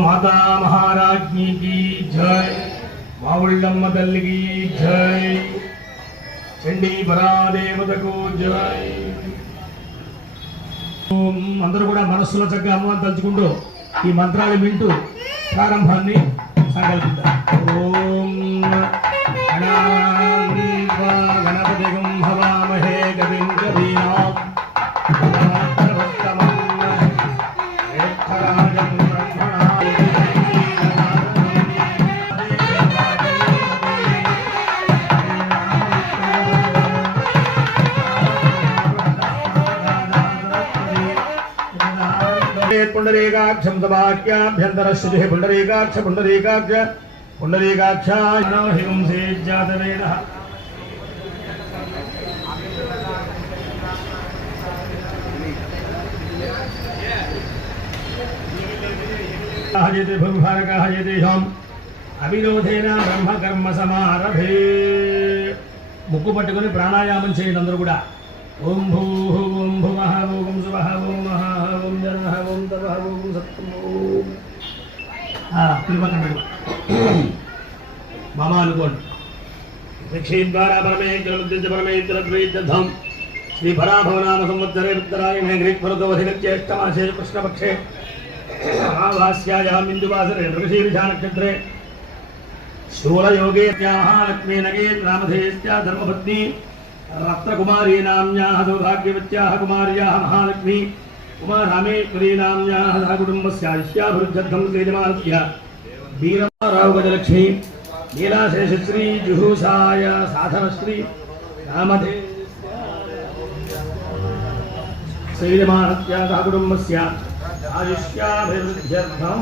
माता महाराज्ञी की जय, मावुल्लम्म तल्ली की जय, चंडी परादेवतको जय। అందరూ కూడా మనస్సులో చక్కగా అమ్మవారిని తలుచుకుంటూ ఈ మంత్రాలు వింటూ ప్రారంభాన్ని సంకల్పిద్దాం. ఓం గణపతిగం హవామహే కవిం కవీనాం पुंडरीकाक्षं सभाख्याभ्यन्तरश्रुतिः पुंडरीकाक्ष पुंडरीकाक्ष पुंडरीकाक्षाय हिं सेज्जातवेदः हजते भूभारकः यतेषाम् अविरोधेन ब्रह्मकर्म समारभे ముక్కు పట్టుకొని ప్రాణాయామం చేయండి అందరూ కూడా. ఓం భూః ఓం భువః ఓం సువః ఓం మహః ఓం జనః ఓం తపః ఓం సత్యం ఓం తిరుపతి మామ అనుకోండి. దక్షిణద్వారా పరమేశ్వర పరమేశ్వరద్వైతం శ్రీ పరాభవనామ సంవత్సరే ఉత్తరాయణే గ్రీక్ఫలతోధికజ్యేష్ఠమాసే కృష్ణపక్షే మహావాస్యాయాం బిందువాసరే మృగశీర్షా నక్షత్రే शूलयोगे लक्ष्मी नगे रामधेयस्या धर्मपत्नी रत्नकुमारी नाम्याः सौभाग्यवत्याः कुमार्याः महालक्ष्मी उमारामेश्वरी नाम्याः सह कुटुम्बस्यादिश्याभिरुद्धं श्रीजमानस्य वीररावगजलक्ष्मी नीलाशेषश्री जुहूषाय साधनश्री रामधे श्रीजमानस्य सह कुटुम्बस्य आदिश्याभिरुद्धं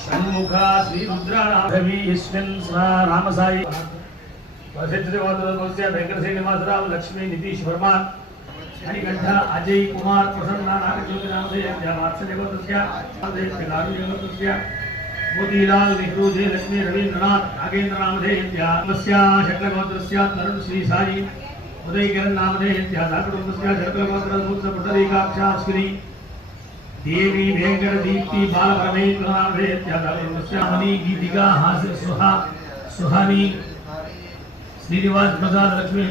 षण्मुखा श्री रुद्रानाभवी ईश्वन रामसाई वेंकट श्रीनिवासराव लक्ष्मी नीतीश वर्मा हरिकंठ अजय कुमार प्रसन्ना नागज्योतिरामधेय मोतीलाल नेहरू जय लक्ष्मी रवीन्द्रनाथ नागेन्द्र नामधेय शक्लगोत्रस्य तरुण श्री साई उदय किरण नामधेय शक्लगोत्र पुंडरीकाक्षा श्री देवी वेंकट दीप्ति बाल परमेश्वरी गीतिका हास्य सुहानी श्रीनिवास प्रसाद लक्ष्मी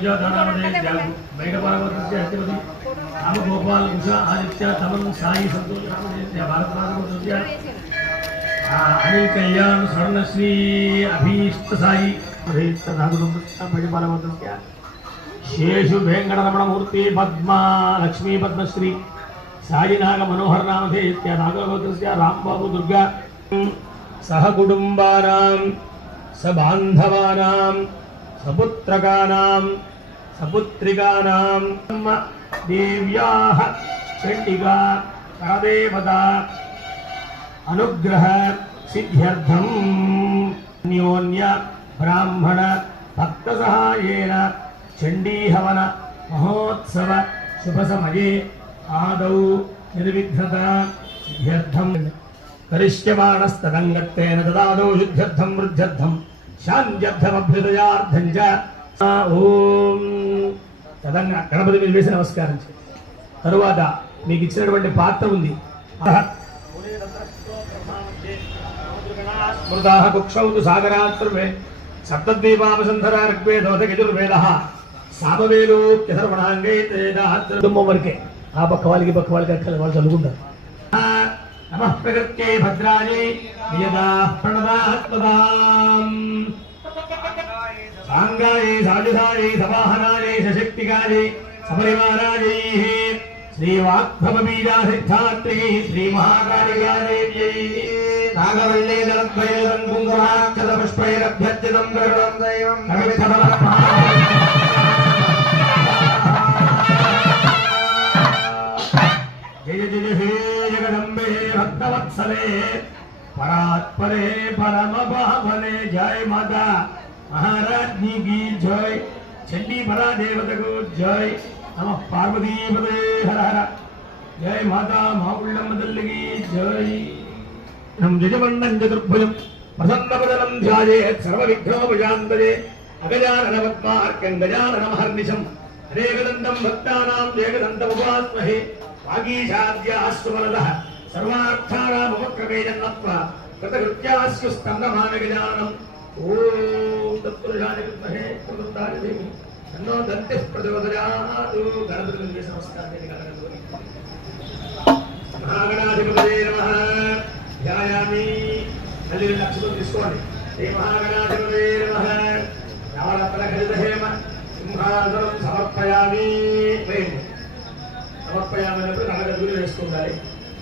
राम गोपाल उषा आदित्य तमन साई संतोष भारत अनिल कल्याण स्वर्णश्री अभीष्ट साई शेषु वेंकट रमण मूर्ति पद्मा लक्ष्मी पद्मश्री साईनाग मनोहर नामधेय नागगोत्रस्य रामबाबू दुर्गा सह कुटुंबानां सबान्धवानां सपुत्रकानां सपुत्रिकानां देव्याः चण्डिका परदेवता अनुग्रह सिद्ध्यर्थं न्योन्य ब्राह्मण भक्त सहायेन चण्डी हवन महोत्सव శుభ సమయే ఆదౌ నిర్విఘ్నత సిద్ధ్యర్థం కరిష్యమాణస్తదంగత్తేన తదాదౌ శుద్ధ్యర్థం వృద్ధ్యర్థం శాంత్యర్థమభ్యుదయార్థం చ ఓం తదంగా గణపతి మీద వేసి నమస్కారం చేయండి. తరువాత మీకు ఇచ్చినటువంటి పాత్ర ఉంది. స్మృతాః కుక్షౌతు సాగరాత్ సర్వే సప్తద్వీపావసంధరా ఋగ్వేదోదగిజుర్వేదః సామవేదోక్యసర్వణాంగైతేదాత్రం వరకే ఆ పక్క వాళ్ళకి అక్కడ వాళ్ళు చదువుకుంటారు. నమః ప్రకృత్యై భద్రాయై నియతాః ప్రణదాత్మదాం సాంగాయై సాయుధాయై సవాహనాయై సశక్తికాయై సపరివారాయై శ్రీవాగ్భవబీజాసిద్ధాత్రీ శ్రీమహాకాళికాదేవ్యై నాగవల్లి దళద్వయం కుంకుమాక్షతపుష్పైరభ్యర్చితం గరుడం దైవం జయ జయ హే జగదంబే భక్తవత్సలే పరాత్పరే పరమ పావనే జయ మాతా మహారాజ్ఞి की जय चंडी परा देवता को जय नमः पार्वती पदे हर हर जय माता माउल्लम तल्ली की जय नम जजवन्नं चतुर्भुजं प्रसन्नवदनं ध्यायेत् सर्वविघ्नोपशान्तये अगजानन पद्मार्कं गजाननमहर्निशम् अनेकदन्तं भक्तानां एकदन्तमुपास्महे वागीशाद्यास्तुमनदः सर्वार्थानामुपक्रमे जन्नत्वा कृतकृत्यास्यु स्कन्दमानगजाननम् ओम तत्पुरुषाय विद्महे प्रचोदयाय धीमहि तन्नो दन्तिः प्रचोदयात् गणपतिं नमस्कार महागणाधिपतये नमः ध्यायामि मल्ली लक्ष्मण తీసుకోండి శ్రీ మహాగణాధిపతये नमः నవరత్న ఖలితహేమ సింహాసనం సమర్పయామి సమర్పయామన్నప్పుడు నగదులు వేసుకుంటారు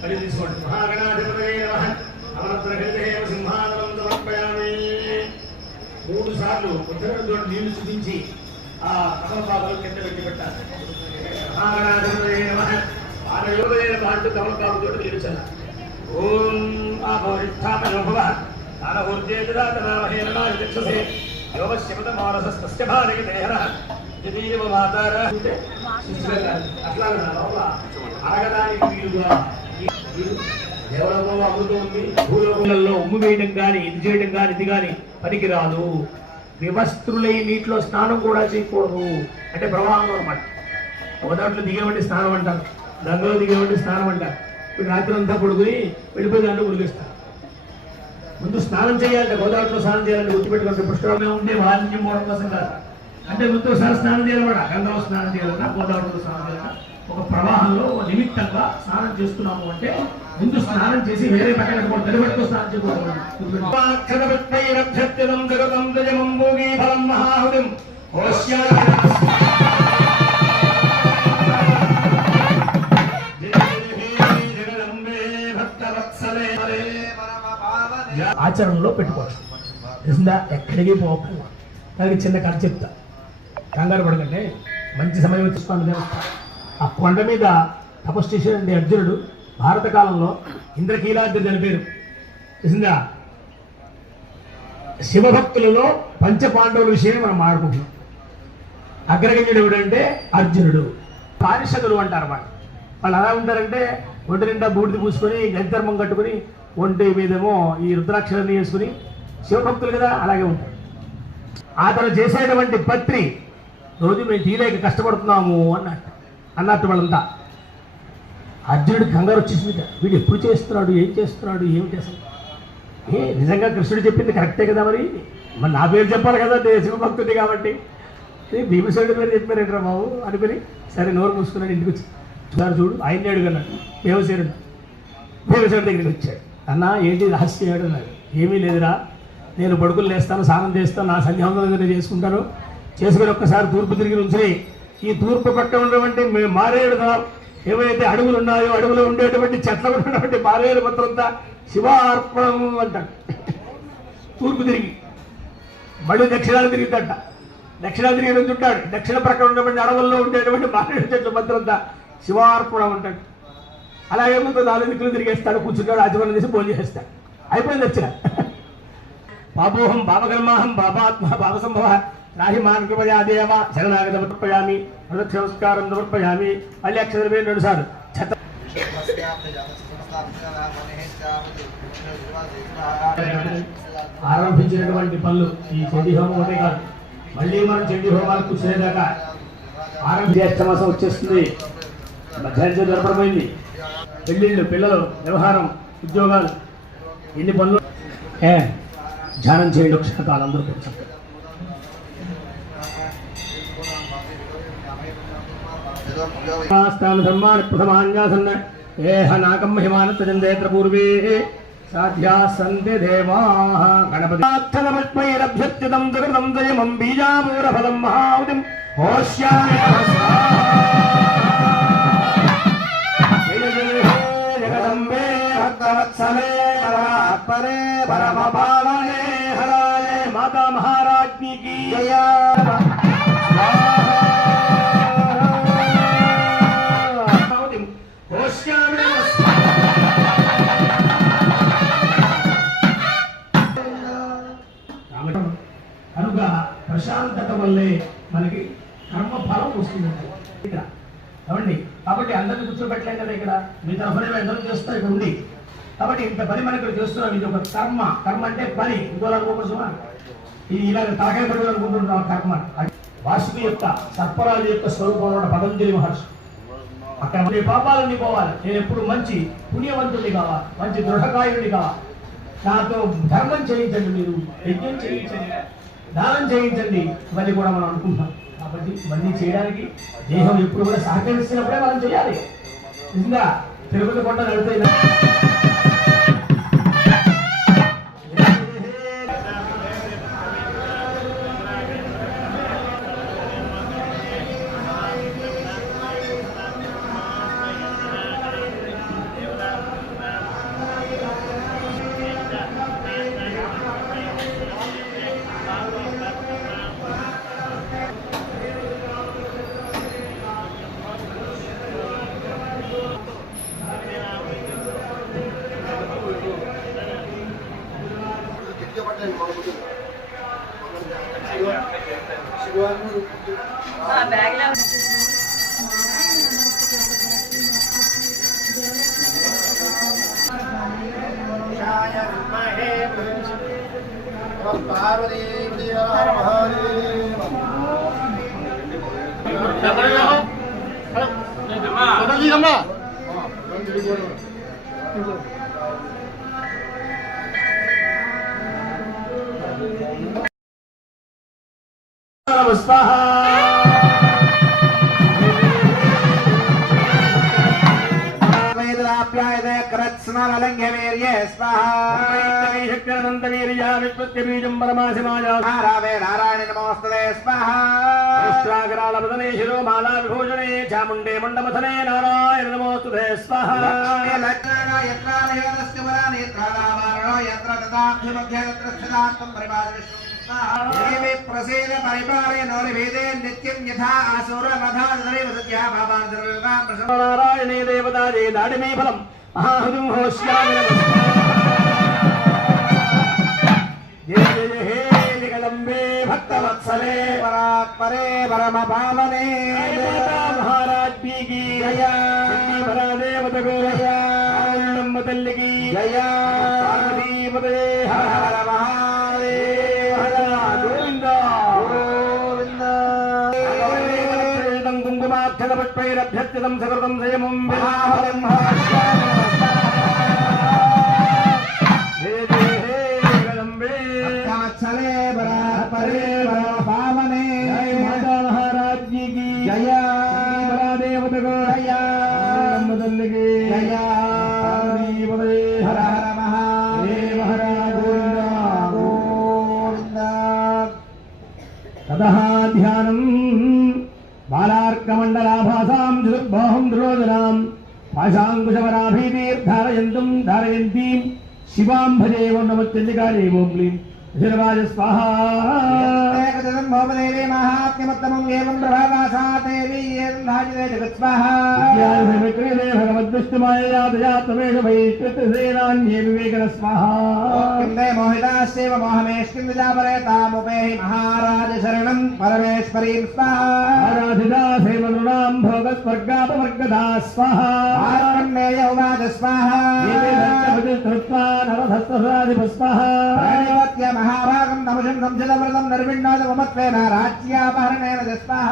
మళ్ళీ తీసుకోండి మహాగణాధిపతये नमः నవరత్న ఖలితహేమ సింహాసనం సమర్పయామి 3 సార్లు ఉత్తరంతో నీళ్లు చూపించి ఆ తమలపాకులు కింద పెట్టి పెట్టాలి. మహాగణాధిపతయే నమః ఆనయోదయన పాటు తమలపాకుతో నిలిచాలి. ఓం ఆభవరిష్ఠామయో భవ తానహోర్జేజదాతనామహేరణాయ చక్షుషే యోగశ్యమతమానసస్తస్య భారయ దేహరః యదీవ మాతార అట్లా లోపల అరగడానికి వీలుగా దేవలోకంలో అమృతం ఉంది, భూలోకంలో ఉమ్ము వేయడం కానీ ఇది చేయడం కానీ ఇది కానీ పనికిరాదు. వివస్త్రులై నీటిలో స్నానం కూడా చేయకూడదు. అంటే ప్రవాహంలో అనమాట. గోదావరిలో దిగేవంటి స్నానం అంటారు, గంగలో దిగేవంటి స్నానం అంటారు. ఇప్పుడు రాత్రి అంతా పడుకుని వెళ్ళిపోయి దాంట్లో ఉడికిస్తారు. ముందు స్నానం చేయాలంటే గోదావరిలో స్నానం చేయాలంటే గుర్తుపెట్టుకుంటే పుష్కరంగా ఉండే మాలిన్యం పోవడం కోసం కాదు. అంటే ముందు ఒకసారి స్నానం చేయాలన్నమాట. గంగలో స్నానం చేయాలన్నా గోదావరిలో స్నానం చేయాలన్నా ఒక ప్రవాహంలో నిమిత్తంగా స్నానం చేస్తున్నాము అంటే ముందు స్నానం చేసి వేరే పక్కన తడిబడితో స్నానం చేయకూడదు. ఆచరణలో పెట్టుకోవచ్చు. తెలిసిందా? ఎక్కడికి పోకుండా దానికి చిన్న కథ చెప్తా. కంగారు పడకండి, మంచి సమయం వచ్చేసుకోండి. ఆ కొండ మీద తపస్సు చేసేదండి అర్జునుడు. భారత కాలంలో ఇంద్రకీలాద్రి అని పేరు. తెలిసిందా? శివభక్తులలో పంచపాండవుల విషయమే మనం మాట్లాడుకుంటున్నాం. అగ్రగణ్యుడు ఎవడంటే అర్జునుడు. పారిషదులు అంటారు అన్నమాట. వాళ్ళు ఎలా ఉంటారంటే ఒంటి నిండా బూడిద పూసుకొని గంధర్మం కట్టుకుని ఒంటి మీదేమో ఈ రుద్రాక్షరాన్ని వేసుకుని శివభక్తులు కదా, అలాగే ఉంటారు. అతను చేసేటువంటి పత్రి రోజు మేము తీలేక కష్టపడుతున్నాము అన్నట్టు వాళ్ళంతా. అర్జునుడు కంగారు వచ్చేసింది. వీడు ఎప్పుడు చేస్తున్నాడు, ఏం చేస్తున్నాడు, ఏమిటి అసలు? నిజంగా కృష్ణుడు చెప్పింది కరెక్టే కదా, మరి నా పేరు చెప్పాలి కదా, శివభక్తుడి కాబట్టి. భీమసేనుడి పేరు చెప్పారేంట్రా బాబు అనుకుని సరే నోరు మూసుకున్నాడు. ఇంటికి వచ్చి చూడు ఆయన్ని అడుగున్నాడు. భీమసేనుడు దగ్గరికి వచ్చాడు. అన్న ఏంటి రహస్యం అన్నాడు. ఏమీ లేదురా, నేను పడుకులు లేస్తాను, స్నానం చేస్తాను, నా సంధ్యావందనం చేసుకుంటాను. చేసుకుని ఒక్కసారి తూర్పు తిరిగి ఉంచి ఈ తూర్పు పక్క ఉన్నటువంటి మారేడు ఏవైతే అడుగులు ఉన్నాయో అడుగులో ఉండేటువంటి చెట్ల ఉన్నటువంటి మారేడు మొత్తంతా శివార్పణము అంటాడు. తూర్పు తిరిగి మళ్ళీ దక్షిణాలు తిరుగుతాడ. దక్షిణాలు తిరిగి ఉంటాడు. దక్షిణ ప్రక్కన ఉన్నటువంటి అడవుల్లో ఉండేటువంటి మారేడు చెట్ల మొత్తంతా శివార్పణం అంటాడు. అలాగే మొత్తం 4 దిక్కులు తిరిగేస్తాడు. కూర్చుంటాడు, ఆచమనం చేసి భోజనం చేస్తాడు. అయిపోయింది. వచ్చిన పాపోహం పాపకర్మాహం పాపాత్మ పాపసంభవ రాహిమాన్ కృపయా దేవ శరణాగత సమర్పయామి ప్రదక్షిణస్కారం సమర్పయామి మళ్ళీ అక్షరం 2 సార్లు ఆరంభించినటువంటి పనులు ఈ చండీ హోమం ఒకటే కాదు, మళ్ళీ మనం చండీ హోమాలు కూర్చునేదాకా జ్యేష్ఠ మాసం వచ్చేస్తుంది. మధ్యాహ్నం దొరకబోయింది. పెళ్ళిళ్ళు, పిల్లలు, వ్యవహారం, ఉద్యోగాలు, ఎన్ని పనులు. ధ్యానం చేయండి క్షణకాలం అందరూ కూర్చో. ధర్మాన్ని ప్రథమాన్యాసన్న ఏహ నాకం హిమానత్రజందేత్ర పూర్వే సాధ్యా సంతి దేవాః గణపతిరభ్యత్యుతం దుర్గం జయమం బీజామూలఫలం మహావతిం ఓష్యామి జగదంబే భక్తవత్సలే పరే పరమపావనే హరాయ మాతా మహారాజ్ఞి కీ జయ. కనుక ప్రశాంతత వల్లే మనకి కర్మ ఫలం వస్తుందండి కాబట్టి కాబట్టి అందరిని కూర్చోబెట్టలేం కదా ఇక్కడ. మీ తరఫున అందరూ చేస్తారు ఇక్కడ ఉండి. కాబట్టి ఇంత పని మనం ఇక్కడ చేస్తున్నాం. ఇది ఒక కర్మ. కర్మ అంటే పని. ఇంకోలా అనుకోవచ్చుమా, ఇది ఇలా తలకాయ పడి అనుకుంటున్నాం కర్మ. వాసుకి యొక్క సర్పరాజు యొక్క స్వరూపంలో పతంజలి మహర్షి అక్కడ మన పాపాలన్నీ పోవాలి. నేను ఎప్పుడు మంచి పుణ్యవంతుడిని కావాలి, మంచి దృఢకాయుడిని కావాలి. నాతో ధర్మం చేయించండి, మీరు యజ్ఞం చేయించండి, దానం చేయించండి, ఇవన్నీ కూడా మనం అనుకుంటాం. కాబట్టి ఇవన్నీ చేయడానికి దేహం ఎప్పుడు కూడా సహకరిస్తున్నప్పుడే మనం చేయాలి. నిజంగా తిరుపతి కొండ నడితే నారాయణ నమోస్తదే స్వాహాగ్రాలమదనే శిరోమాలా విభూషణే చాముండే మండమథనే నారాయణ నమోస్తదే స్వాహా. ప్రసేన పరిపాలయ నోరివేదే నిత్యం యథా ఆసూర నారాయణే దేవతాజే దాడిమే ఫలం మహాహుం హోష్యామి జయ జయ హే జగదంబే భక్తవత్సలే పరాత్పరే పరమ పావనే మహారాజ్ఞి కీ జయ. పరాదేవతకు జయ. తల్లికి జయ. పార్వతీపదే హర హర మహాదేవ హర గోవింద గోవింద. కుంకుమాక్షర పుష్పైరభ్యర్చితం సకృతం సంయమం మహాఫలం వత్సలే పరే పరమ పావనే మాతా మహారాజ్ఞి కీ జయ. పరాదేవతకు జయ. తల్లికి జయ. పార్వతీపదే హర హర హర హర మహాదేవ హర గోవింద గోవింద. తదః ధ్యానం బాలార్కమండలాభాసాం చతుర్బాహుం ధ్రువోదనాం పాశాంకుశవరాభీతీర్ధారయంతుం ధారయంతీం శివాం భజే ఓం నమశ్చండికాళీ ఓం క్లీం శిరవాజ స్వాహా. ఏకదం భవదేవి మహాత్మ్యముత్తమం ఏవం ప్రభావాసా దేవి నాజినే జగత్ స్వాహ విక్రియదే భగవద్విష్ణుమాయాదయాత్మేష వైకృతసేనాన్యే వివేకన స్వాహ కిందే మోహితాస్యేవ మోహమేష్కిందజాపరే తాముపేహి మహారాజ శరణం పరమేశ్వరీం స్వాహ ఆరాధితా సేవనృణాం భోగస్వర్గాపవర్గదా స్వాహ మార్కండేయ ఉవాచ స్వాహ ప్రణవత్య మహాభాగం తమశం సంసితవ్రతం నిర్విణ్ణోద మమత్వేన రాజ్యాపహరణేన చ స్వాహ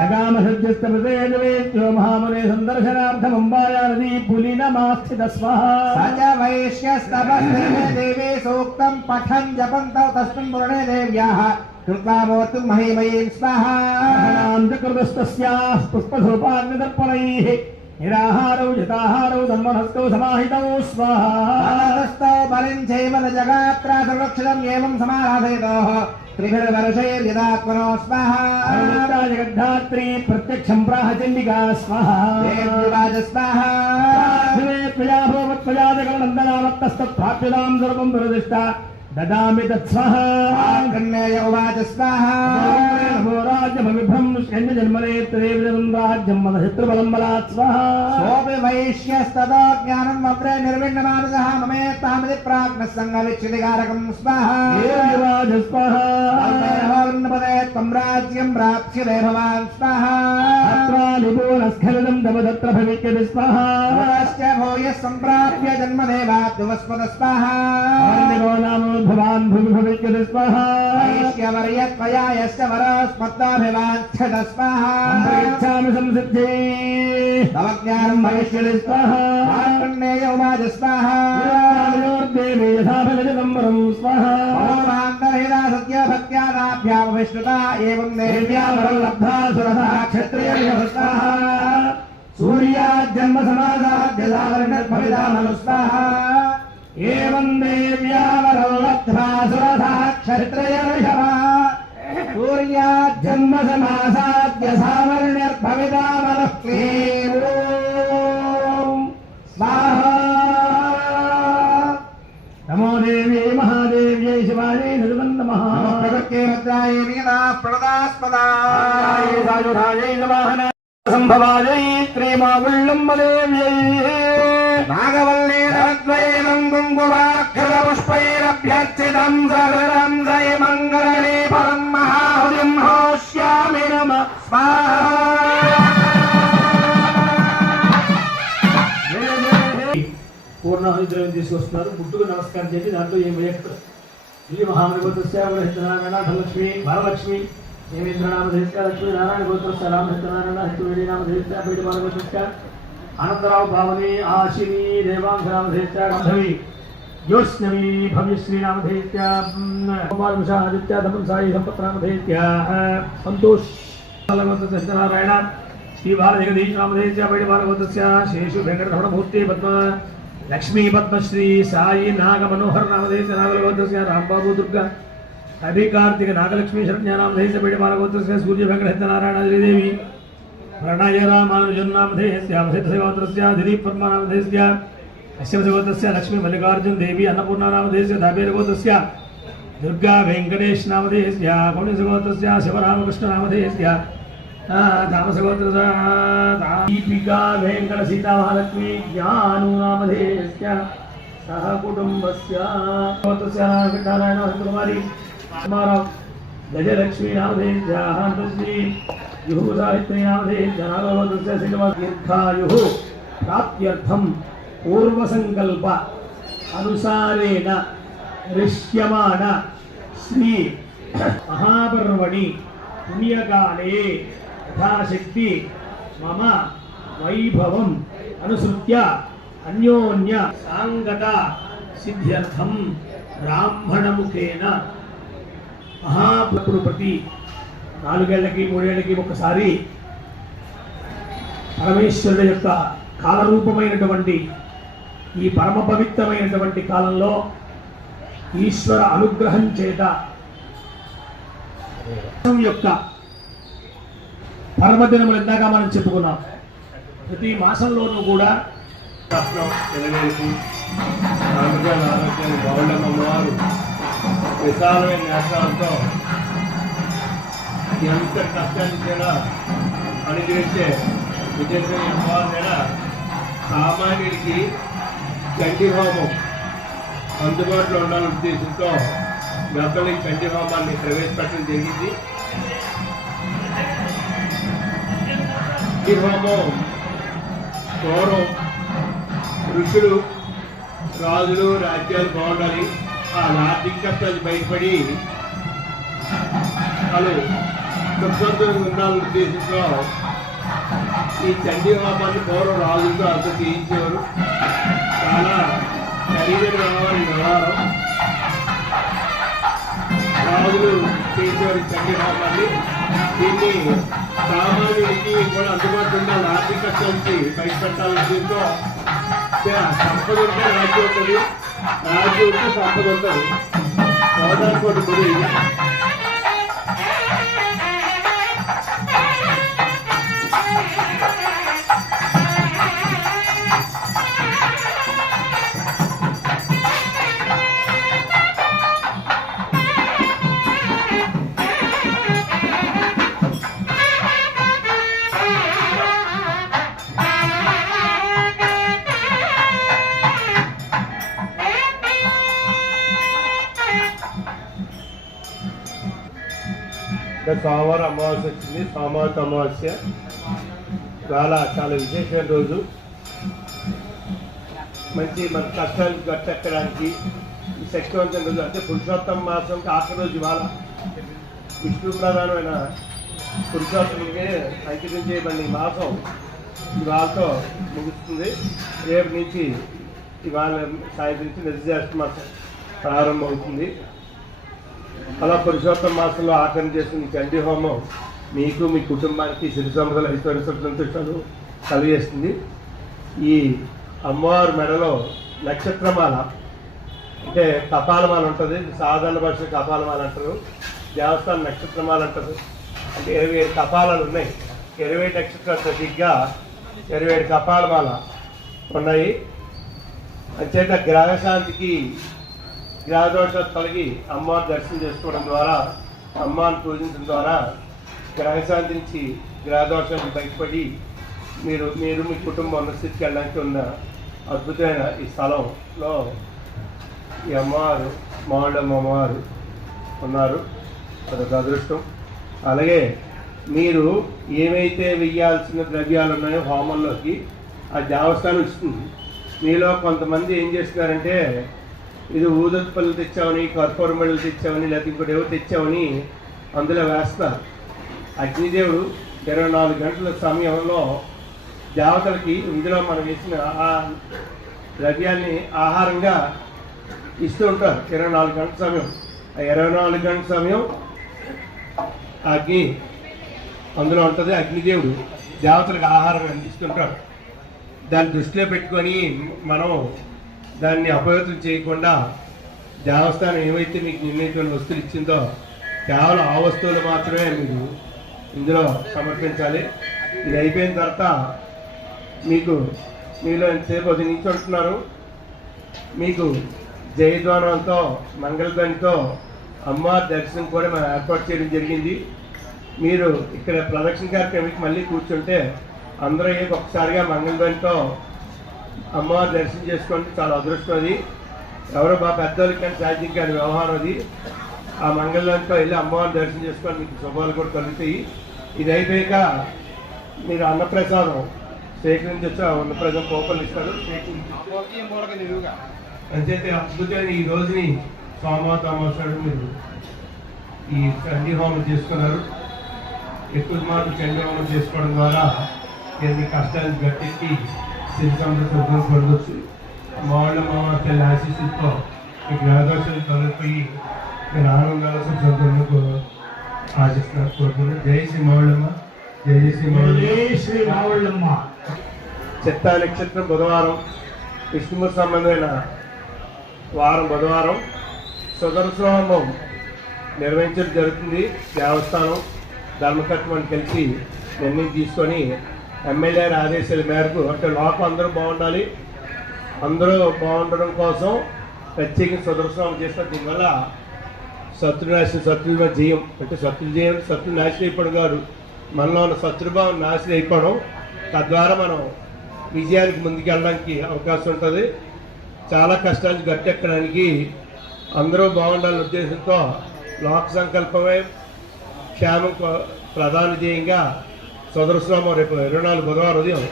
జగామసజ్జస్తమృతేజవేత్యో మహామునే సందర్శనార్థమంబాయా నదీ పులినమాస్థిత స్వాహ సచ వైశ్యస్తపస్థే దేవే సూక్తం పఠన్ జపంతౌ తస్మిన్ పురణే దేవ్యాః కృత్వా మూర్తిం మహీమయీం స్వాహ కృతస్తస్యాః పుష్పధూపాగ్నిదర్పణైః నిరాహారౌ జతాహారౌ ధన్వనస్తౌ సమాహితౌ తతస్తౌ బలిం చైవ న జగాత్రా సంరక్షితం ఏవం సమారాధయతోః త్రిభిర్వర్షైర్యదాత్మనో స్వాహ జగద్ధాత్రీ ప్రత్యక్షం ప్రాహ చండికా స్వాహ దేవ్యువాచ స్వాహ త్వయా భూమత్వయా జగన్నందనామత్తస్తత్ప్రాప్యతాం సర్వం దురదిష్ట దదామి తత్స్వః మార్కండేయ ఉవాచ స్వాహ నమో రాజ్యమవిభ్రం జన్మనే త్రేవిజనం రాజ్యం మద శత్రుబలం బలాత్ స్వః సోపి వైశ్యస్తదో జ్ఞానం మవ్రే నిర్విణ్ణమానసః మమేత్తామితి ప్రాజ్ఞః సంగవిచ్ఛితికారకం స్వాహ దేవాజ స్వః పదే త్వం రాజ్యం ప్రాప్స్యతే భవాన్ స్వాహ అత్రాలిపూనస్ఖలితం దమదత్ర భవిష్యతి స్వః భూయశ్చ భూయः సంప్రాప్య జన్మదేవాద్వస్పద స్వాహ ఆర్నిగో నామోద్భవాన్ భువి భవిష్యతి స్వః వైశ్యవర్య త్వయా యశ్చ వరస్మత్తాభివాంఛత స్వాహ ఇచ్ఛామి సంసిద్ధి తవ జ్ఞానం భవిష్యతి స్వః మార్కండేయ ఉవాచ స్వాహ దేవి యథాఫలజతం వరం స్వః ఓమాంతర్హితా సత్య భక్త్యాదాభ్యామవిష్ణుతా ఏవం దేవ్యా వరం లబ్ధా సురథా క్షత్రియర్యః స్వాహ సూర్యాజన్మ సమాసాద్యదావర్ణర్భవిదామను స్వాహ ఏవం దేవ్యా వరం లబ్ధ్వా సురథా క్షత్రియర్షభ సూర్యాజన్మ సమాసాద్య సావర్ణ్యర్భవిదామనః స్వాహ నమో దేవ్యై మహాదేవ్యై శివాయై నమః నమః ప్రగత్యై భద్రాయ నీనా ప్రణదాస్పదాయ సాయుధాయై నమః సంభవాయై శ్రీమావుళ్ళమ్మదేవ్యై నాగవల్లేనద్వైనం కుంకుమాక్షర పుష్పైరభ్యర్చితం సగరం జయ మంగళే పరం మహాహుతిం హోష్యామి నమః పూర్ణాహుతి ద్రవ్యం తీసుకొస్తున్నారు పుట్టుకు నమస్కారం చేసి దాంట్లో ఏం వేయట్టు ఈ మహామని గోత్రస్యామహితనారాయణ ధనలక్ష్మి వరలక్ష్మి దేవేంద్రనామధేస్య లక్ష్మీ నారాయణ గోత్రస్య రామహితనారాయణ హితవేణీనామధేస్య బయట బాలగోత్రస్య ఆనందరావు భావని ఆశిని దేవాంశనామధేస్య గంధవి జ్యోత్స్నవి భవ్యశ్రీనామధేస్య కుమారముష ఆదిత్య ధమన్ సాయి సంపత్నామధేస్య సంతోష్ సత్యనారాయణ శ్రీ బాలజగదీశ్ నామధేస్య బయట బాలగోత్రస్య శేషు వెంకటరమణమూర్తి పద్మ లక్ష్మీ పద్మశ్రీ సాయి నాగ మనోహర్ నామధేస్య నాగలగోత్రస్య రాంబాబు దుర్గా హరి కార్తిక నాగలక్ష్మీ శరణ్యానామధేస్య బయట బాలగోత్రస్య సూర్య వెంకటనారాయణ శ్రీదేవి ప్రణయ రామానుజన్నామధేయస్య అవసిద్ధగోత్రస్య దిలీప్ వర్మనామధేస్య అశ్వగోత్రస్య లక్ష్మీ మల్లికార్జున దేవి అన్నపూర్ణానామధేస్య దాబేరగోత్రస్య దుర్గా వెంకటేష్ నామధేయస్య కౌణిసగోత్రస్య శివరామకృష్ణ నామధేయస్య తామసగోత్రస్య దీపికా వెంకట సీతామహాలక్ష్మీ జ్ఞాను నామధేయస్య సహ కుటుంబస్య గోత్రస్య నారాయణ కుమారి కుమారం గజలక్ష్మీ నామధేయస్య శ్రీ యుహు సాహిత్య నామధేయస్య నాగోత్రస్య శ్రీనివాస దీర్ఘాయుః ప్రాప్త్యర్థం పూర్వసంకల్ప అనుసారేణ రిష్యమాణ శ్రీ మహాపర్వణి పుణ్యకాలే యథాశక్తి మమ వైభవం అనుసృత్య అన్యోన్య సాంగత సిద్ధ్యర్థం బ్రాహ్మణముఖేన మహాప్రభుడు ప్రతి 4 ఏళ్లకి 3 ఏళ్లకి ఒకసారి పరమేశ్వరుడు యొక్క కాలరూపమైనటువంటి ఈ పరమ పవిత్రమైనటువంటి కాలంలో ఈశ్వర అనుగ్రహం చేత యొక్క పర్వదినములు ఇందాక మనం చెప్పుకున్నాం. ప్రతి మాసంలోనూ కూడా అమ్మవారు విశాలమైన నేత్రాలతో ఎంత కష్టానికైనా అనుగ్రహించే విజయశ్రీ అమ్మవారి మీద సామాన్యుడికి చండీ హోమం అందుబాటులో ఉండాలనే ఉద్దేశంతో గతంలో ఈ చండీ హోమాన్ని ప్రవేశపెట్టడం జరిగింది. ఈ హోమం పూర్వం ఋషులు రాజులు రాజ్యాలు బాగుండాలి, ఆ ఆర్థిక కష్టాలు బయటపడి వాళ్ళు సుఖవంతంగా ఉండాలనే ఉద్దేశంతో ఈ చండీ హోమాన్ని పూర్వం రాజులతో అంత చేయించేవారు. చాలా ఖరీదైన వ్యవహారం. రాజులు చేసేవారు చండీ హోమాన్ని. దీన్ని సామాన్యుడికి కూడా అందుబాటులో ఉండాలి, ఆర్థిక కష్టం నుంచి బయటపెట్టాలని దీంతో సంపద ఉంటే రాజ్యం ఉంటుంది, రాజ్యం ఉంటే సంపద ఉంటుంది. గోదావరి గుడి సోమవారం అమావాస్య వచ్చింది. సోమవారం అమావాస్య చాలా విశేషమైన రోజు. మంచి మన కష్టాలు గట్టెక్కడానికి ఈ శక్తివంతమైన రోజు. అంటే పురుషోత్తమ మాసంకి ఆఖరి రోజు ఇవాళ. విష్ణు ప్రధానమైన పురుషోత్తమునికి అంకితం చేయబడిన ఈ మాసం ఇవాళతో ముగుస్తుంది. రేపు నుంచి ఇవాళ సాయంత్రం నుంచి నిర్జాష్ట మాసం ప్రారంభమవుతుంది. అలా పురుషోత్తమ మాసంలో ఆఖరణ చేసుకుని చండీ హోమం మీకు మీ కుటుంబానికి సిరి సంపదలు ఐశ్వర్య సంతోషాలు కలిగేస్తుంది. ఈ అమ్మవారి మెడలో నక్షత్రమాల అంటే కపాలమాల ఉంటుంది. సాధారణ భాషలో కపాలమాల అంటారు, దేవస్థానం నక్షత్రమాల అంటారు. అంటే 27 కపాలాలు ఉన్నాయి. 27 నక్షత్రాలు సరిగ్గా 27 కపాలమాల ఉన్నాయి. అంచేత గ్రహశాంతికి గ్రహదోషాలు కలిగి అమ్మవారి దర్శనం చేసుకోవడం ద్వారా, అమ్మవారిని పూజించడం ద్వారా గ్రహశాంతి నుంచి గ్రహదోషాలను బయటపడి మీరు మీ కుటుంబం ఉన్న స్థితికి వెళ్ళడానికి ఉన్న అద్భుతమైన ఈ స్థలంలో ఈ అమ్మవారు మావుళ్ళమ్మ అమ్మవారు ఉన్నారు. అదొక అదృష్టం. అలాగే మీరు ఏవైతే వెయ్యాల్సిన ద్రవ్యాలు ఉన్నాయో హోమంలోకి ఆ దేవస్థానం ఇస్తుంది. మీలో కొంతమంది ఏం చేస్తున్నారంటే ఇది ఊదత్పల్లి తెచ్చామని, కర్పూర మళ్ళీ తెచ్చామని, లేకపోతే ఇంకోటి ఏవో తెచ్చామని అందులో వేస్తారు. అగ్నిదేవుడు 24 గంటల సమయంలో దేవతలకి ఇందులో మనం వేసిన ద్రవ్యాన్ని ఆహారంగా ఇస్తూ ఉంటారు. 24 గంటల సమయం. ఆ 24 గంటల సమయం అగ్ని అందులో ఉంటుంది. అగ్నిదేవుడు దేవతలకు ఆహారం అందిస్తుంటాడు. దాన్ని దృష్టిలో పెట్టుకొని మనం దాన్ని అపవిత్రం చేయకుండా దేవస్థానం ఏమైతే మీకు నిర్ణయించిన వస్తువులు ఇచ్చిందో కేవలం ఆ వస్తువులు మాత్రమే మీరు ఇందులో సమర్పించాలి. ఇది అయిపోయిన తర్వాత మీలో ఎంతసేపు అది నిల్చుంటున్నారు. మీకు జయధ్వానంతో మంగళధ్వనితో అమ్మవారి దర్శనం కూడా మనం ఏర్పాటు చేయడం జరిగింది. మీరు ఇక్కడ ప్రదక్షిణ కార్యక్రమానికి మళ్ళీ కూర్చుంటే అందరూ ఒకసారిగా మంగళధ్వనితో అమ్మవారి దర్శనం చేసుకోండి. చాలా అదృష్టం అది. ఎవరో మా పెద్దలకి కానీ సాధ్యం కాని వ్యవహారం అది. ఆ మంగళధ్వనితో వెళ్ళి అమ్మవారిని దర్శనం చేసుకొని మీకు శుభాలు కూడా కలుగుతాయి. ఇది అయిపోయాక మీరు అన్నప్రసాదం సేకరించి అన్నప్రసాదం పోపలు ఇస్తారు. అంచేతే అద్భుతమైన ఈ రోజుని సోమవారం మీరు ఈ చండీ హోమం చేసుకున్నారు. ఎక్కువ మాత్రం చండీ హోమం చేసుకోవడం ద్వారా మీ కష్టాలను గట్టెక్కి సిరి సంపదలు పొందవచ్చు. మావాళ్ళ ఆశీస్సులతో మీ గ్రహదోషాలు తొలగిపోయి మీరు ఆనందాలు సంతోషంతో ఆశిస్తున్నారు కోరుకున్నారు. జై శ్రీ మావుళ్ళమ్మ, జై శ్రీ మావుళ్ళమ్మ. చిత్తా నక్షత్రం బుధవారం, విష్ణుమూర్తి సంబంధమైన వారం బుధవారం సుదర్శనం నిర్వహించడం జరుగుతుంది. దేవస్థానం ధర్మకర్తమని కలిసి నిర్ణయం తీసుకొని ఎమ్మెల్యే ఆదేశాల మేరకు అంటే లోకం అందరూ బాగుండాలి, అందరూ బాగుండడం కోసం ప్రత్యేకంగా సుదర్శనం చేస్తారు. దీనివల్ల శత్రునాశనం, శత్రుల జయం అంటే శత్రులు జయం, శత్రులు నాశనం అయిపోవడం కాదు, మనలో ఉన్న శత్రుభావం నాశనం అయిపోవడం, తద్వారా మనం విజయానికి ముందుకెళ్ళడానికి అవకాశం ఉంటుంది. చాలా కష్టాలు గట్టెక్కడానికి అందరూ బాగుండాలనే ఉద్దేశంతో లోక సంకల్పమే క్షేమం ప్రధాన ధ్యేయంగా సుదర్శనామం రేపు 24 బుధవారం ఉదయం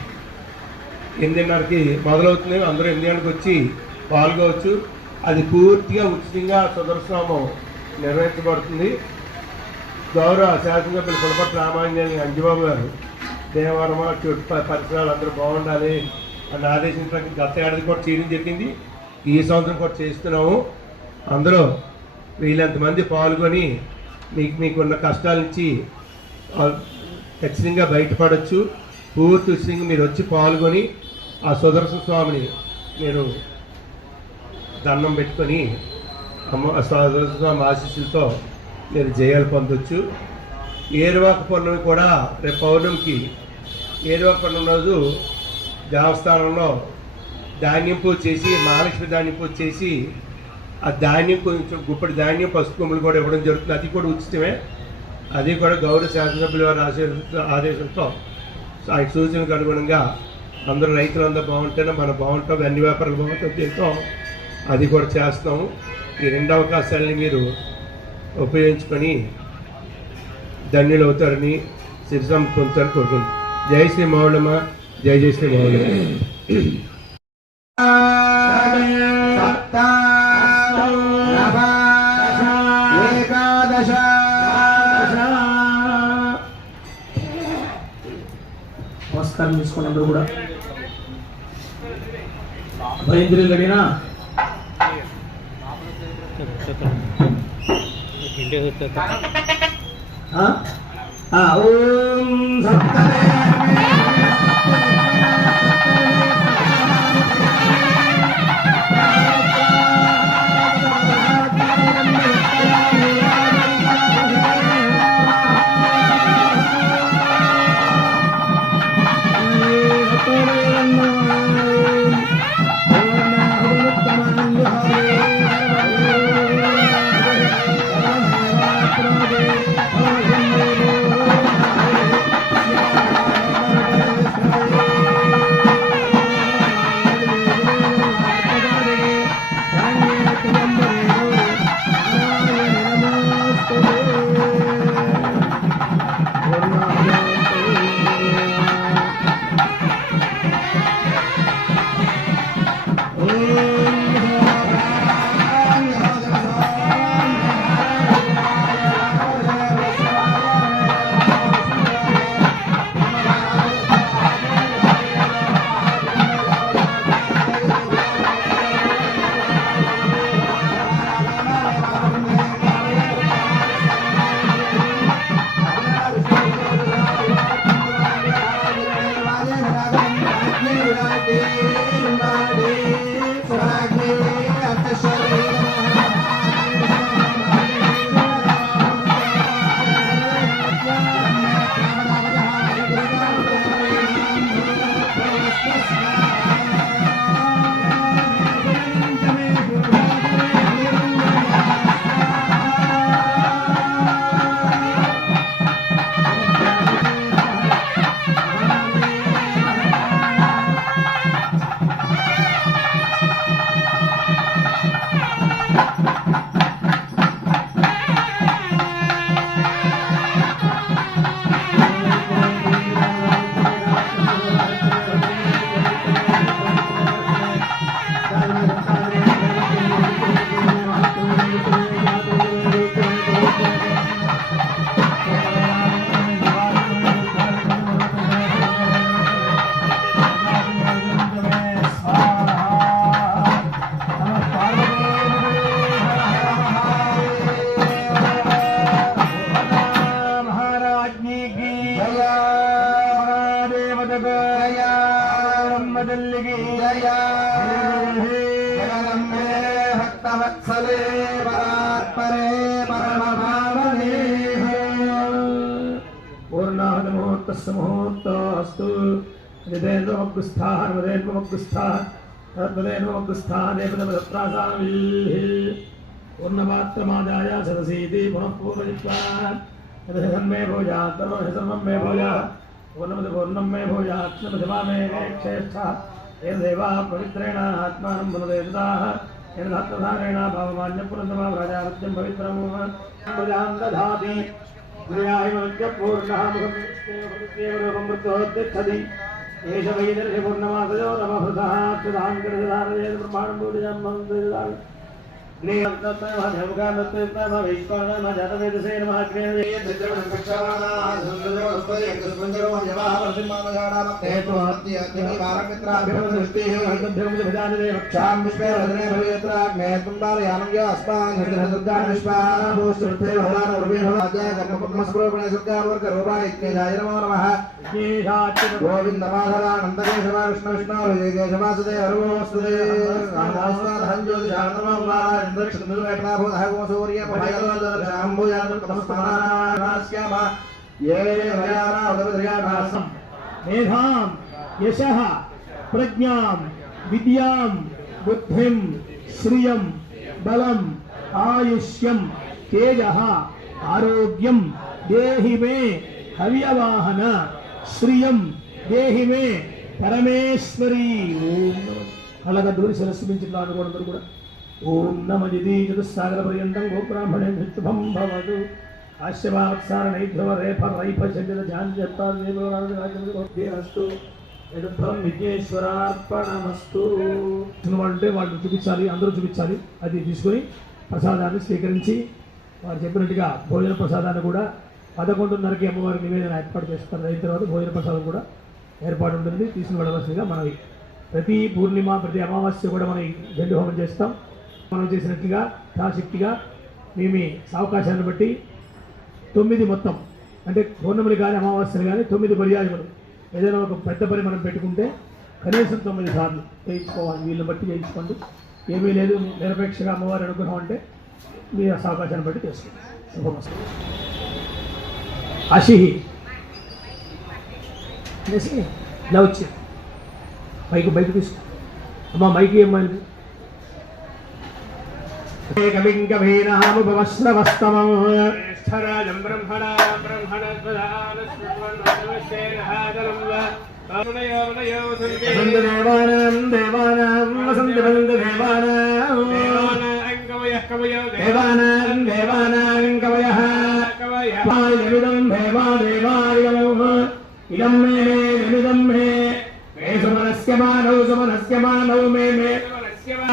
8:30కి మొదలవుతుంది. అందరూ 8 గంటలకు వచ్చి పాల్గొవచ్చు. అది పూర్తిగా ఉచితంగా సుదర్శనామం నిర్వహించబడుతుంది. గౌరవ శాసనసభ్యులు పులపట్ల రామాంజనేయులు అంజబాబు గారు దేవవరమ చుట్టూ పరిసరాలు అందరూ బాగుండాలి అని ఆదేశించడానికి గత ఏడాది కూడా చేయడం జరిగింది. ఈ సంవత్సరం కూడా చేస్తున్నాము. అందరూ వీళ్ళంతమంది పాల్గొని మీకున్న కష్టాల నుంచి ఖచ్చితంగా బయటపడవచ్చు. పూర్తి ఉచితంగా మీరు వచ్చి పాల్గొని ఆ సుదర్శన స్వామిని మీరు దండం పెట్టుకొని సుదర్శన స్వామి ఆశీస్సులతో మీరు జయాలు పొందొచ్చు. ఏరువాక పౌర్ణమి కూడా రేపు పౌర్ణమికి ఏరువాక పౌర్ణమి రోజు దేవస్థానంలో ధాన్యం పూజ చేసి మహాలక్ష్మి ధాన్యం పూజ చేసి ఆ ధాన్యం కొంచెం గుప్పటి ధాన్యం పసుపు కొమ్ములు కూడా ఇవ్వడం జరుగుతుంది. అది కూడా ఉచితమే. అది కూడా గౌరవ శాసనసభ్యుల వారి ఆదేశంతో ఆయన సూచనకు అనుగుణంగా అందరూ రైతులందరూ బాగుంటేనే మనం బాగుంటాం, అన్ని వ్యాపారాలు బాగుంటాం. దీంతో అది కూడా చేస్తాము. ఈ 2 అవకాశాలని మీరు ఉపయోగించుకొని ధన్యులు అవుతారని శిరసం పొందుతారని కోరుకుంటున్నాను. జై శ్రీ మౌళమ్మ, జై జై శ్రీ మౌళమ్మ. ఏకాదశ నమస్కారం చేసుకోండి. అందరూ కూడా భయంద్రీలు అడిగినా ఓం భక్తవత్సలే పరాత్పరే పరమభావనే పూర్ణాహముహూర్తస్సు ముహూర్తోస్తు పూర్ణమాత్రమాదాయ సరసీతి పునః పూర్ణజిత్వా मे भूयात् सर्वं मे भूयात् पूर्णं मे भूयात् क्षमा मे क्षेष्ठा येन देवाः पवित्रेण आत्मानं पुनरेताः येन धात्मधारेण भावमान्यपुरन्दमा राजावत्यं पवित्रं प्रजां दधाति पूर्णः मुखमृत्योतिष्ठति एष वैदर्शि पूर्णमासयो नमभृतः क्षुधाङ्करधारयेन ब्रह्माणं पूजयामः गोविंद माधवानंद केशव कृष्ण विष्णु केशवासुदेव हरवोस्तुते रामोस्ताद ज्योतिषानमः सूर्य मेधां यशः प्रज्ञां विद्यां बुद्धिं श्रियं बलम् आयुष्यं तेजः आरोग्यं देहि मे हव्यवाहन श्रियं देहि मे परमेश्वरी అలాగా దూరి శిరస్సుమించిన అనుకోవడం కూడా ఓం నమ నిధి చతుస్సాగర పర్యంతం గోబ్రాహ్మణే శుభం భవతు ఆశ్యవాత్సారణైధ్యవరేఫరైఫజంజాన్యత్తాదేవరాజరాజమస్తు యదుఫలం విఘ్నేశ్వరార్పణమస్తు. అంటే వాళ్ళు చూపించాలి, అందరూ చూపించాలి. అది తీసుకొని ప్రసాదాన్ని స్వీకరించి వారు చెప్పినట్టుగా భోజన ప్రసాదాన్ని కూడా 11:30కి అమ్మవారి నివేదన ఏర్పాటు చేస్తారు. అయిన తర్వాత భోజన ప్రసాదం కూడా ఏర్పాటు ఉంటుంది, తీసుకుని వెళ్ళవలసిందిగా మనవి. ప్రతి పూర్ణిమ ప్రతి అమావాస్య కూడా మనం గండి హోమం చేస్తాం. మనం చేసినట్లుగా యథాశక్తిగా మీ అవకాశాన్ని బట్టి 9 మొత్తం అంటే పౌర్ణములు కానీ అమావాస్యలు కానీ 9 పర్యాయములు ఏదైనా ఒక పెద్ద పని మనం పెట్టుకుంటే కనీసం 9 సార్లు చేయించుకోవాలి. వీళ్ళని బట్టి చేయించుకోండి. ఏమీ లేదు, నిరపేక్షగా అమ్మవారి అనుగ్రహం అంటే మీ అవకాశాన్ని బట్టి చేసుకోండి. శుభమస్తు. అషిహి ఇలా వచ్చి బైక్ తీసుకో అమ్మా. మైకి ఏమైంది? కవిం కవీనాముపవస్రవస్తమం జ్యేష్ఠరాజం బ్రహ్మణా దేవానాం దేవానాం వసంతి వసంతి దేవానాం దేవానాం దేవానాం కవయః కవయః దేవా దేవాయవం ఇదం మే నిమిదం మే సుమనస్య మానౌ మే మే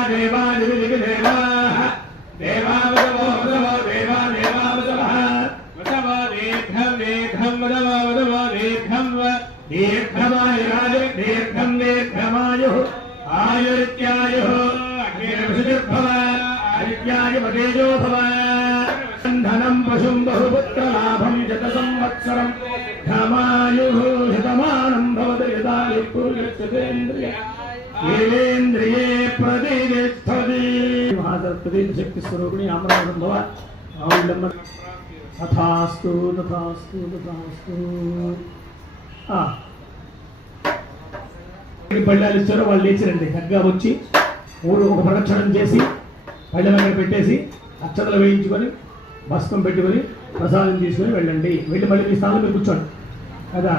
దేవా నిమిది దేవాః దేవావదవో దేవా దేవావదవః వదవో దీర్ఘం దీర్ఘం వదవో దీర్ఘం దీర్ఘం దీర్ఘమాయుః ఆయుర్త్యాయుః అగ్నిర్భవ ఆదిత్యాయ పదేజో భవ ధనం పశుం బహుపుత్రలాభం శత సంవత్సరం ధమాయుః శతమానం భవతి యదా విపుర్యచ్చేంద్రియ ఏవేంద్రియే ప్రతిష్టతి. మహాసరస్వతి శక్తి స్వరూపిణి అమరావతం భవ ఆవిడమ్మ. తథాస్తు తథాస్తు తథాస్తు. పళ్ళాలు ఇచ్చారో వాళ్ళు లేచిరండి. చక్కగా వచ్చి ఒక ప్రదక్షిణం చేసి పళ్ళ దగ్గర పెట్టేసి అక్షతలు వేయించుకొని భస్మం పెట్టుకొని ప్రసాదం తీసుకొని వెళ్ళండి. వెళ్ళి మళ్ళీ మీ స్థానంలో కూర్చోండి కదా.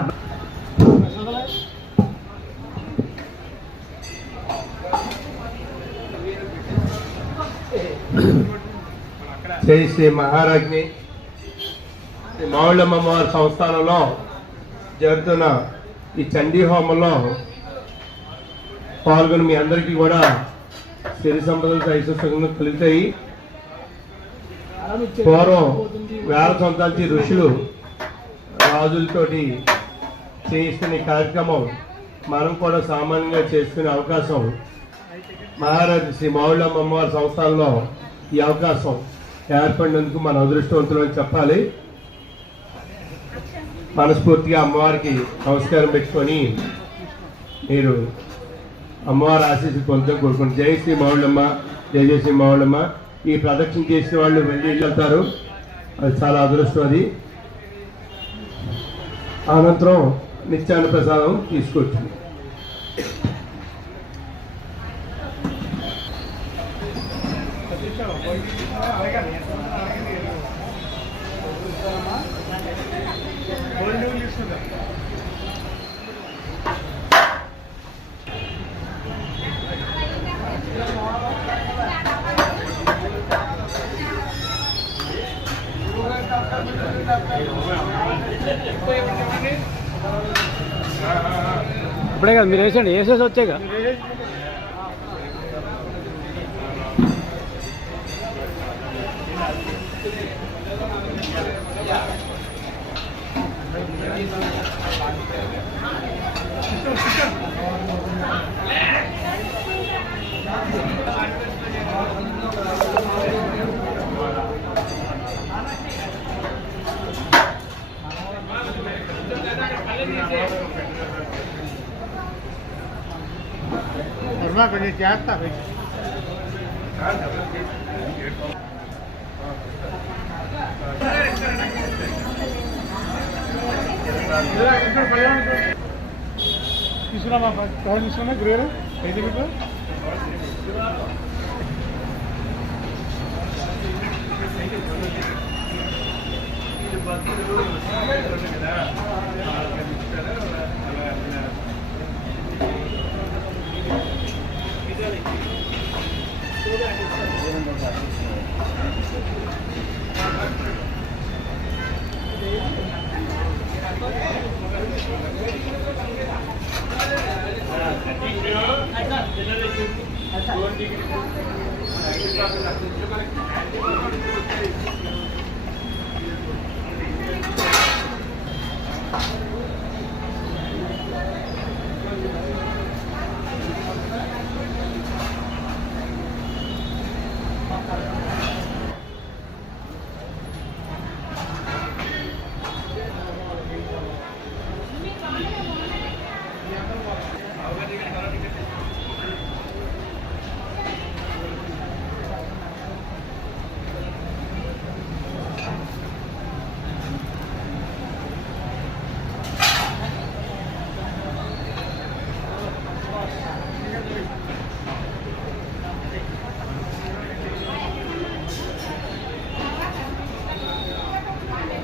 శ్రీ శ్రీ మహారాజ్ని మావుళ్ళమ్మ వారి సంస్థానంలో జరుగుతున్న ఈ చండీ హోమంలో పాల్గొని మీ అందరికీ కూడా సిరి సంపదలు ఐశ్వర్యంగా కలుగుతాయి. పూర్వం వేల సంవత్సరాల ఋషులు రాజులతోటి చేయిస్తున్న ఈ కార్యక్రమం మనం కూడా సామాన్యంగా చేసుకునే అవకాశం మహారాజు శ్రీ మావుళ్ళమ్మ అమ్మవారి సంస్థానంలో ఈ అవకాశం ఏర్పడినందుకు మన అదృష్టవంతులు అని చెప్పాలి. మనస్ఫూర్తిగా అమ్మవారికి నమస్కారం పెట్టుకొని మీరు అమ్మవారి ఆశీస్సు పొందుతూ కోరుకుంటాం. జై శ్రీ మావుళ్ళమ్మ, జై జై శ్రీ మావుళ్ళమ్మ. ఈ ప్రదక్షిణ చేసిన వాళ్ళు వెళ్ళి వెళ్తారు, అది చాలా అదృష్టం. అది అనంతరం నిత్యాన్న ప్రసాదం తీసుకోవచ్చు. ఇప్పుడే కదా మీరు వేసేయండి, వేసేసి వచ్చాక. కొంచెం చేస్తా తీసుకున్నామా తీసుకున్నా గ్రేడ్ 5 మీటర్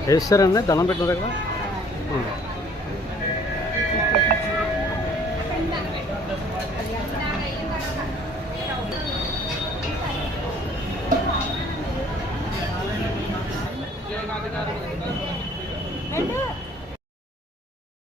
వేస్తారండి దండం పెట్టిన దగ్గర.